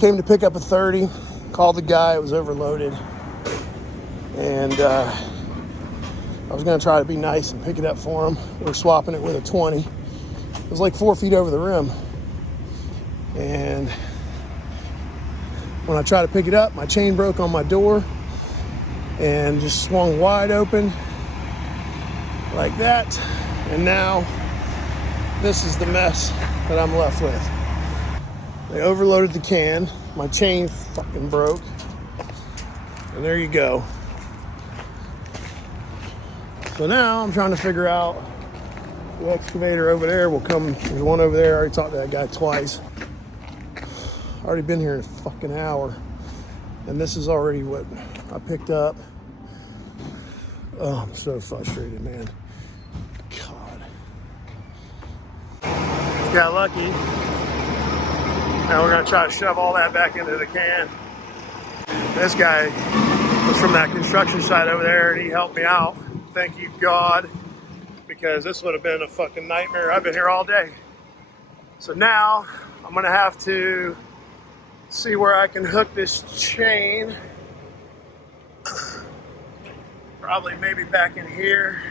Came to pick up a 30, called the guy, it was overloaded. And I was gonna try to be nice and pick it up for him. We're swapping it with a 20. It was like 4 feet over the rim. And when I tried to pick it up, my chain broke on my door and just swung wide open like that. And now this is the mess that I'm left with. They overloaded the can. My chain fucking broke. And there you go. So now I'm trying to figure out the excavator over there will come. There's one over there. I already talked to that guy twice. Already been here in a fucking hour. And this is already what I picked up. Oh, I'm so frustrated, man. God. Got lucky. Now we're gonna try to shove all that back into the can. This guy was from that construction site over there and he helped me out. Thank you, God, because this would have been a fucking nightmare. I've been here all day. So now I'm gonna have to see where I can hook this chain. Probably maybe back in here.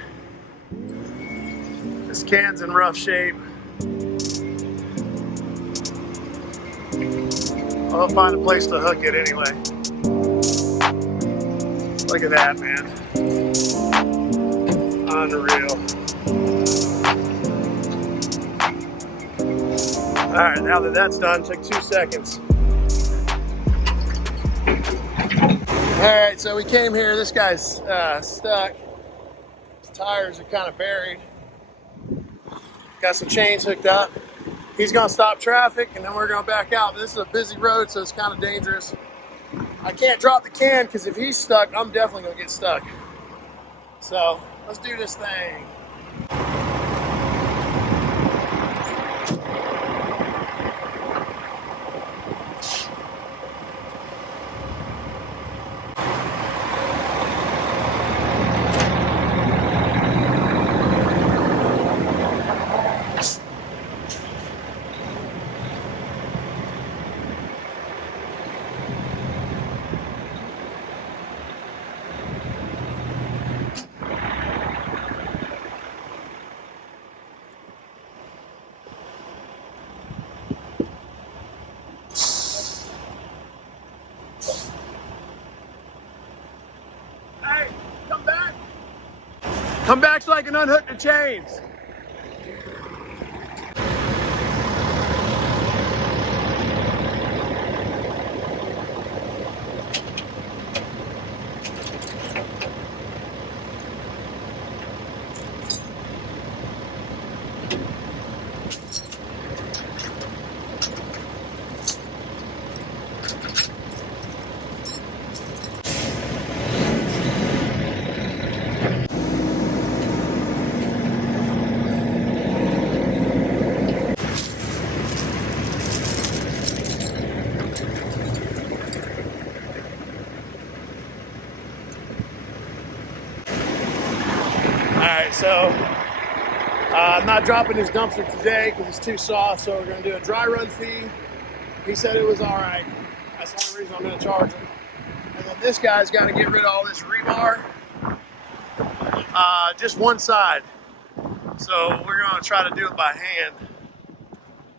This can's in rough shape. I'll find a place to hook it anyway. Look at that, man. Unreal. All right, now that that's done, take 2 seconds. All right, so we came here. This guy's stuck. His tires are kind of buried. Got some chains hooked up. He's gonna stop traffic and then we're gonna back out. This is a busy road, so it's kind of dangerous. I can't drop the can because if he's stuck, I'm definitely gonna get stuck. So let's do this thing. Come back so I can unhook the chains. So I'm not dropping his dumpster today because it's too soft, so we're going to do a dry run fee. He said it was all right. That's the only reason I'm going to charge him. And then this guy's got to get rid of all this rebar, just one side. So we're going to try to do it by hand.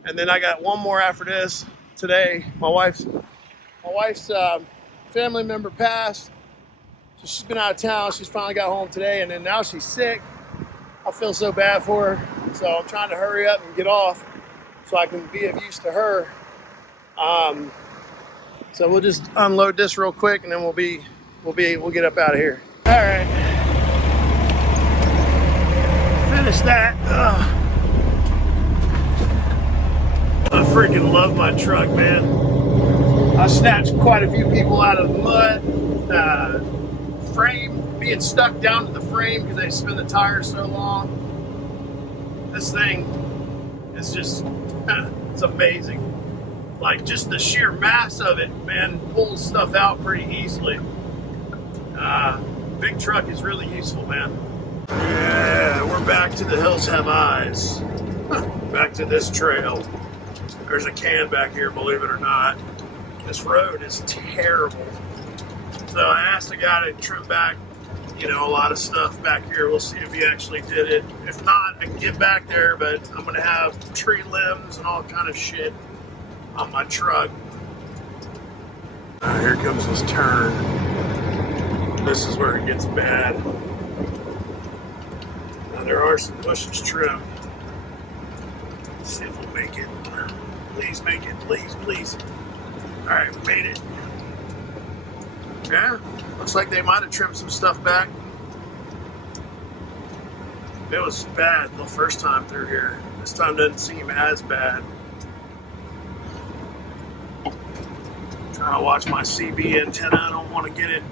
And then I got one more after this today. My wife's family member passed, so she's been out of town. She's finally got home today, and then now she's sick. I feel so bad for her, so I'm trying to hurry up and get off so I can be of use to her. So we'll just unload this real quick, and then we'll get up out of here. All right, finish that. I freaking love my truck, man. I snatched quite a few people out of the mud. Frame being stuck down to the frame because they spin the tires so long. This thing is just, it's amazing. Like just the sheer mass of it, man, pulls stuff out pretty easily. Big truck is really useful, man. Yeah, we're back to the hills have eyes. Back to this trail. There's a can back here, believe it or not. This road is terrible. So I asked the guy to trim back, you know, a lot of stuff back here. We'll see if he actually did it. If not, I can get back there, but I'm gonna have tree limbs and all kind of shit on my truck. Here comes this turn. This is where it gets bad. Now there are some bushes trimmed. Let's see if we'll make it. Please make it, please, please. All right, we made it. Yeah, looks like they might have trimmed some stuff back. It was bad the first time through here. This time doesn't seem as bad. Trying to watch my CB antenna. I don't want to get it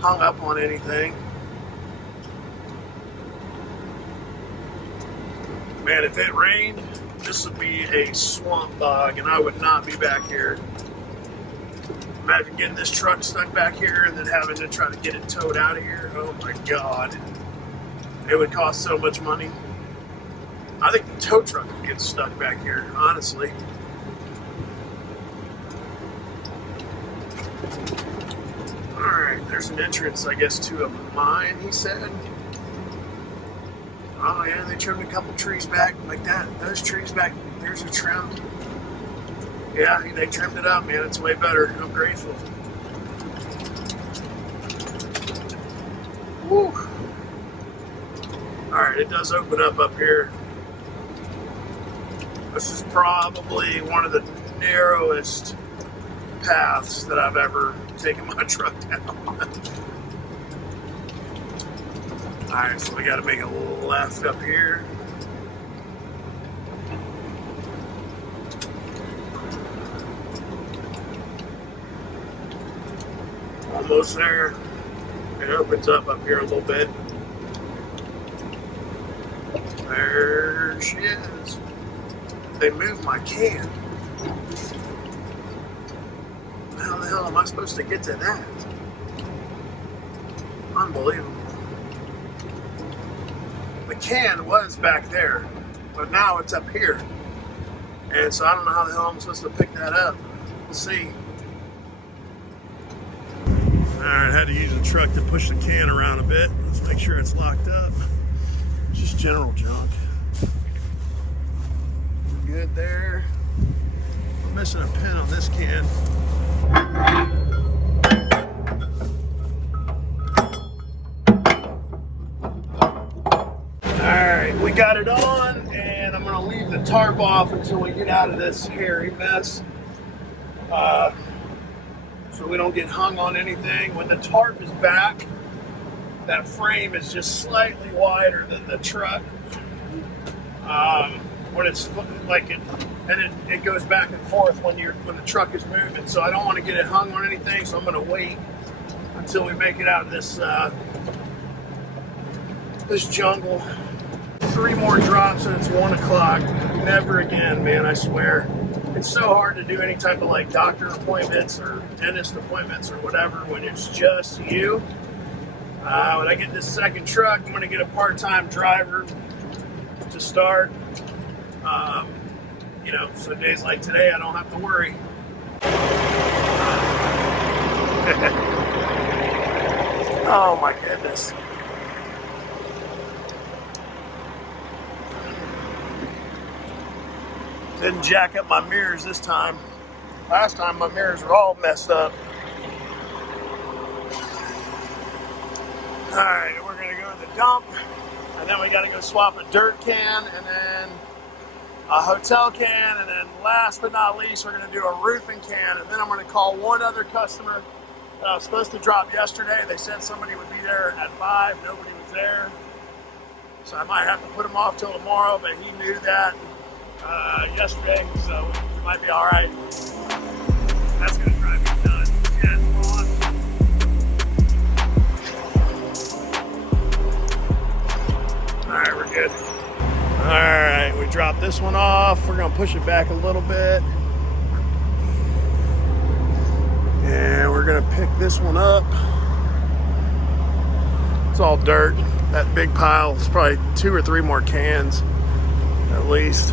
hung up on anything. Man, if it rained, this would be a swamp dog, and I would not be back here. Imagine getting this truck stuck back here and then having to try to get it towed out of here. Oh my God. It would cost so much money. I think the tow truck would get stuck back here, honestly. Alright, there's an entrance, I guess, to a mine, he said. Oh yeah, they trimmed a couple trees back like that. Those trees back, there's a trim. Yeah, they trimmed it up, man. It's way better. I'm grateful. Woo. Alright, it does open up here. This is probably one of the narrowest paths that I've ever taken my truck down. Alright, so we got to make a left up here. Almost there. It opens up here a little bit. There she is. They moved my can. How the hell am I supposed to get to that? Unbelievable. The can was back there, but now it's up here. And so I don't know how the hell I'm supposed to pick that up. We'll see. Alright, had to use the truck to push the can around a bit. Let's make sure it's locked up. Just general junk. We're good there. I'm missing a pin on this can. Alright, we got it on, and I'm going to leave the tarp off until we get out of this hairy mess. So we don't get hung on anything. When the tarp is back, that frame is just slightly wider than the truck. When it's like it goes back and forth when the truck is moving. So I don't want to get it hung on anything. So I'm going to wait until we make it out of this this jungle. 3 more drops and it's 1 o'clock. Never again, man. I swear. It's so hard to do any type of like doctor appointments or dentist appointments or whatever when it's just you. When I get this second truck, I'm going to get a part-time driver to start. You know, so days like today, I don't have to worry. Oh my goodness. Didn't jack up my mirrors this time. Last time my mirrors were all messed up. Alright, we're going to go to the dump, and then we got to go swap a dirt can, and then a hotel can, and then last but not least, we're going to do a roofing can, and then I'm going to call one other customer that I was supposed to drop yesterday. They said somebody would be there at 5. Nobody was there. So I might have to put him off till tomorrow, but he knew that yesterday, so it might be all right. That's going to drive me nuts. Yeah, come on. All right, we're good. All right, we dropped this one off. We're going to push it back a little bit. And we're going to pick this one up. It's all dirt. That big pile is probably 2 or 3 more cans at least.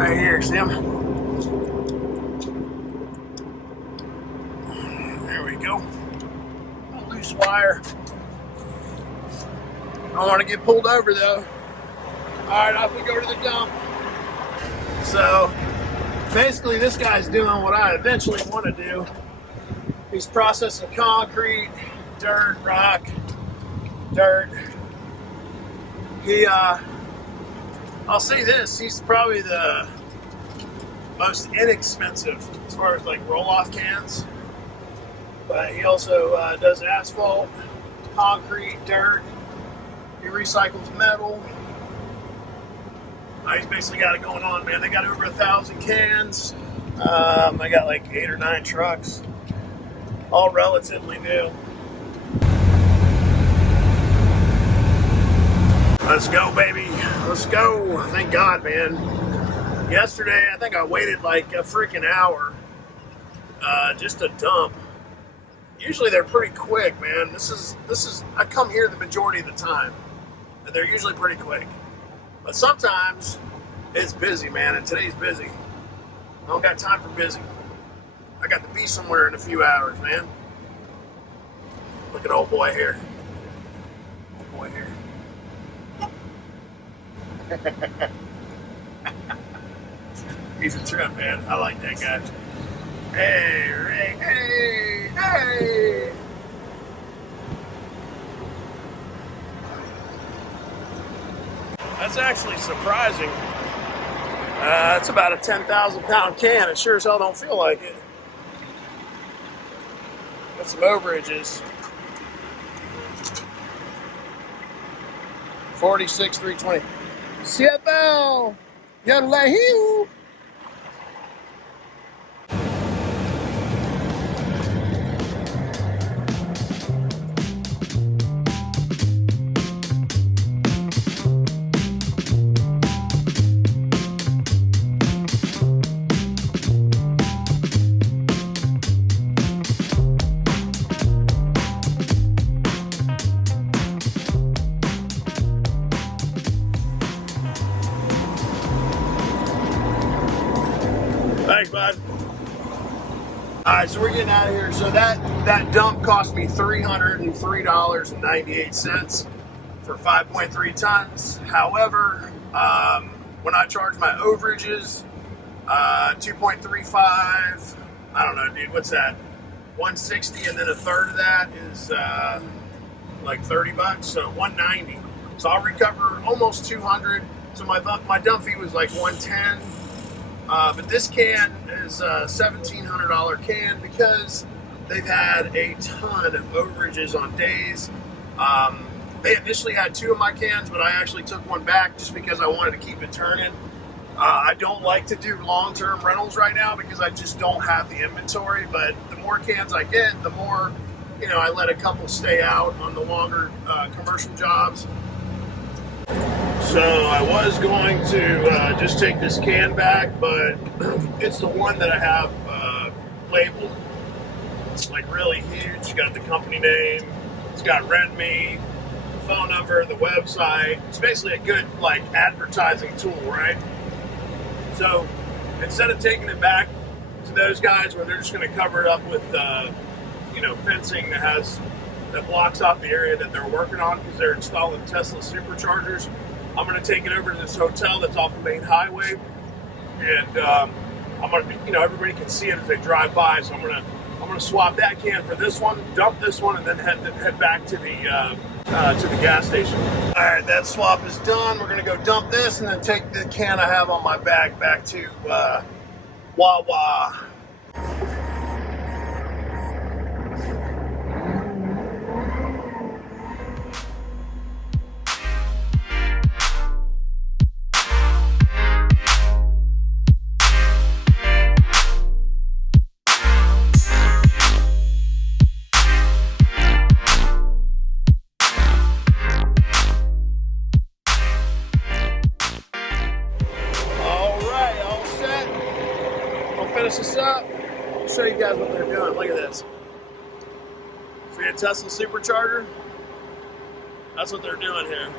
Right here, see him? There we go. A loose wire. I don't want to get pulled over though. Alright, off we go to the dump. So basically this guy's doing what I eventually want to do. He's processing concrete, dirt, rock, dirt. I'll say this, he's probably the most inexpensive as far as like roll-off cans. But he also does asphalt, concrete, dirt. He recycles metal. He's basically got it going on, man. They got over 1,000 cans. They got like 8 or 9 trucks, all relatively new. Let's go, baby. Let's go. Thank God, man. Yesterday, I think I waited like a freaking hour just to dump. Usually they're pretty quick, man. This is. I come here the majority of the time, and they're usually pretty quick. But sometimes it's busy, man, and today's busy. I don't got time for busy. I got to be somewhere in a few hours, man. Look at old boy here. Old boy here. He's a trip, man. I like that guy. Hey, Ray. Hey, hey. That's actually surprising. It's about a 10,000 pound can. It sure as hell don't feel like it. Got some overages. 46,320. CFL Dumpsters. Thanks, bud. Alright, so we're getting out of here. So that dump cost me $303.98 for 5.3 tons. However, when I charge my overages, 2.35, I don't know, dude, what's that? 160, and then a third of that is like $30, so 190. So I'll recover almost 200. So my dump fee was like 110. But this can is a $1,700 can because they've had a ton of overages on days. They initially had 2 of my cans, but I actually took one back just because I wanted to keep it turning. I don't like to do long-term rentals right now because I just don't have the inventory, but the more cans I get, the more, I let a couple stay out on the longer commercial jobs. So I was going to just take this can back, but it's the one that I have labeled. It's like really huge. It's got the company name. It's got rent me, the phone number, the website. It's basically a good like advertising tool, right? So instead of taking it back to those guys where they're just going to cover it up with fencing that blocks off the area that they're working on because they're installing Tesla superchargers, I'm going to take it over to this hotel that's off the main highway, and I'm going to, everybody can see it as they drive by. So I'm going to swap that can for this one, dump this one, and then head back to the gas station. All right, that swap is done. We're going to go dump this and then take the can I have on my back back to Wawa. Finish this up. I'll show you guys what they're doing. Look at this. See a Tesla supercharger? That's what they're doing here.